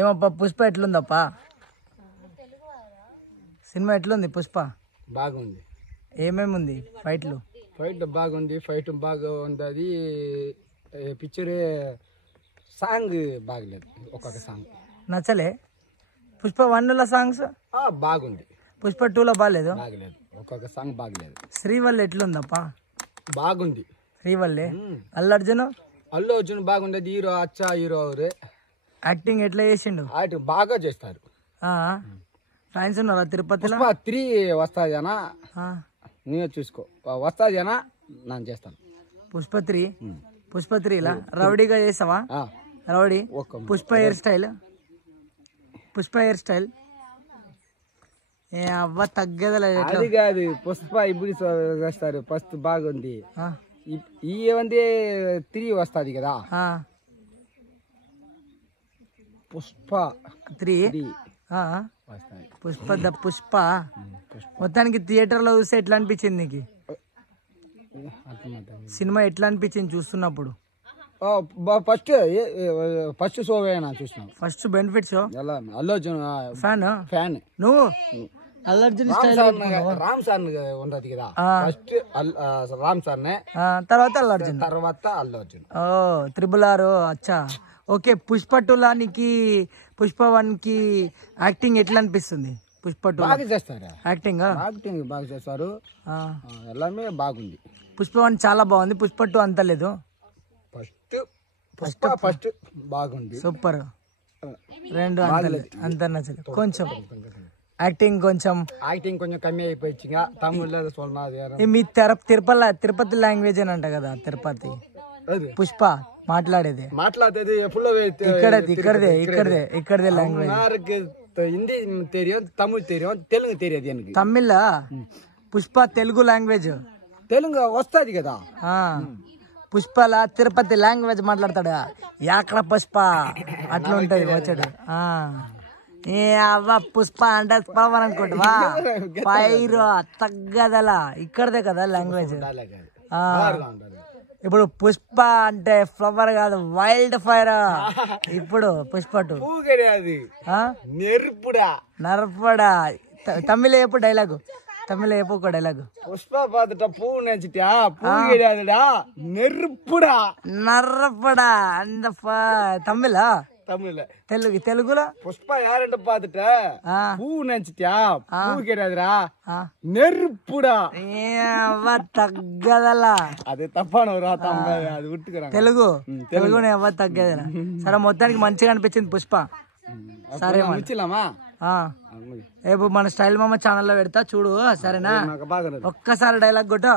ఏమప్పా పుష్ప ఎట్లుందప్పా? సినిమా ఎట్లుంది పుష్ప? బాగుంది. ఏమేమి ఉంది? ఫైట్ బాగుంది. ఫైట్ బాగా ఉంది. పిక్చర్ సాంగ్ బాగలేదు. ఒక్కొక్క సాంగ్ నచ్చలే. పుష్ప 1లో సాంగ్స్ బాగుంది. పుష్ప 2లో బాగలేదు. ఒక్కొక్క సాంగ్ బాగలేదు. శ్రీవల్లి ఎట్లుందప్పా? బాగుంది. శ్రీవల్లి. అల్లు అర్జున్ బాగుంది. హీరో అచ్చా హీరో అవరు. యాక్టింగ్ ఎట్లా చేసిండు? బాగా చేస్తారు. ఫ్యాన్స్ ఉన్నారా తిరుపతిలో? 3 వస్తాదనా నువ్వే చూసుకో. వస్తాదనా నేను చేస్తాను. పుష్ప 3లా రౌడీగా చేసావా? రౌడీ. పుష్ప హెయిర్ స్టైల్ ఏ అవ్వ తగ్గదలేదు. అది కాదు, పుష్ప ఇప్పుడు చేస్తారు. ఫస్ట్ బాగుంది. ఈ 3 వస్తుంది కదా. పుష్ప 3 పుష్ప మొత్తానికి థియేటర్ లో చూస్తే ఎట్లా అనిపించింది నీకు? సినిమా ఎట్లా అనిపించింది చూస్తున్నప్పుడు? ఫస్ట్ షో చూసిన. First benefits. Allu Arjun fan నువ్వు? అల్లు అర్జున్ రామ్ సార్ ఉండదు కదా. ఫస్ట్ రామ్ సార్ తర్వాత అల్లు అర్జున్. ఓ RRR. అచ్చా ఓకే. పుష్ప 2లా నీకు పుష్ప 1కి యాక్టింగ్ ఎట్లా అనిపిస్తుంది? పుష్ప 2 యాక్టింగ్ బాగా చేస్తారు. எல்லாமே బాగుంది. పుష్ప 1 చాలా బాగుంది. పుష్ప 2 అంత లేదు. ఫస్ట్ బాగుంది. సూపర్. 2 అంత నచ్చలేదు. కొంచెం యాక్టింగ్ కొంచెం కమ్మి అయిపోయి తమిళ. మీ తిరుపతి లాంగ్వేజ్ అని అంట కదా. తిరుపతి పుష్ప మాట్లాడేది ఇక్కడదే లాంగ్వేజ్. హిందీ తెలియదు, తమిళ్ తెలియదు, తెలుగు తెలియదు. తమిళ పుష్ప తెలుగు లాంగ్వేజ్. తెలుగు వస్తుంది కదా. పుష్పలా తిరుపతి లాంగ్వేజ్ మాట్లాడతాడు. యాక్ర పుష్ప అట్లా ఉంటది వచ్చాడు. ఏ అవ్వ పుష్ప అంటే పవన్ అనుకుంటావా? పైరు తగ్గదలా ఇక్కడదే కదా లాంగ్వేజ్. ఇప్పుడు పుష్ప అంటే ఫ్లవర్ కాదు, వైల్డ్ ఫైర్. ఇప్పుడు పుష్ప 2 నరుపుడా. తమిళ చెప్పు డైలాగు. ఒక డైలాగు. పుష్ప పాత్ర పువ్వు నచ్చిటా నెరుపుడా నర్రపడా అంద తమిళ. తెలుగులో పుష్ప యారంట పాతుట పువ్వు నచ్చిటా పువ్వు కెడాదిరా నెరుపుడా. తగ్గదలా అదే తప్పనరా అది ఉట్టుకురా. తెలుగునే ఎవరు తగ్గదలా. సరే మొత్తానికి మంచిగా అనిపించింది పుష్ప. సరే మంచిలామా. రేపు మన స్టైల్ మామ ఛానల్లో పెడతా చూడు. సరేనా? ఒక్కసారి డైలాగ్ కొట్టు.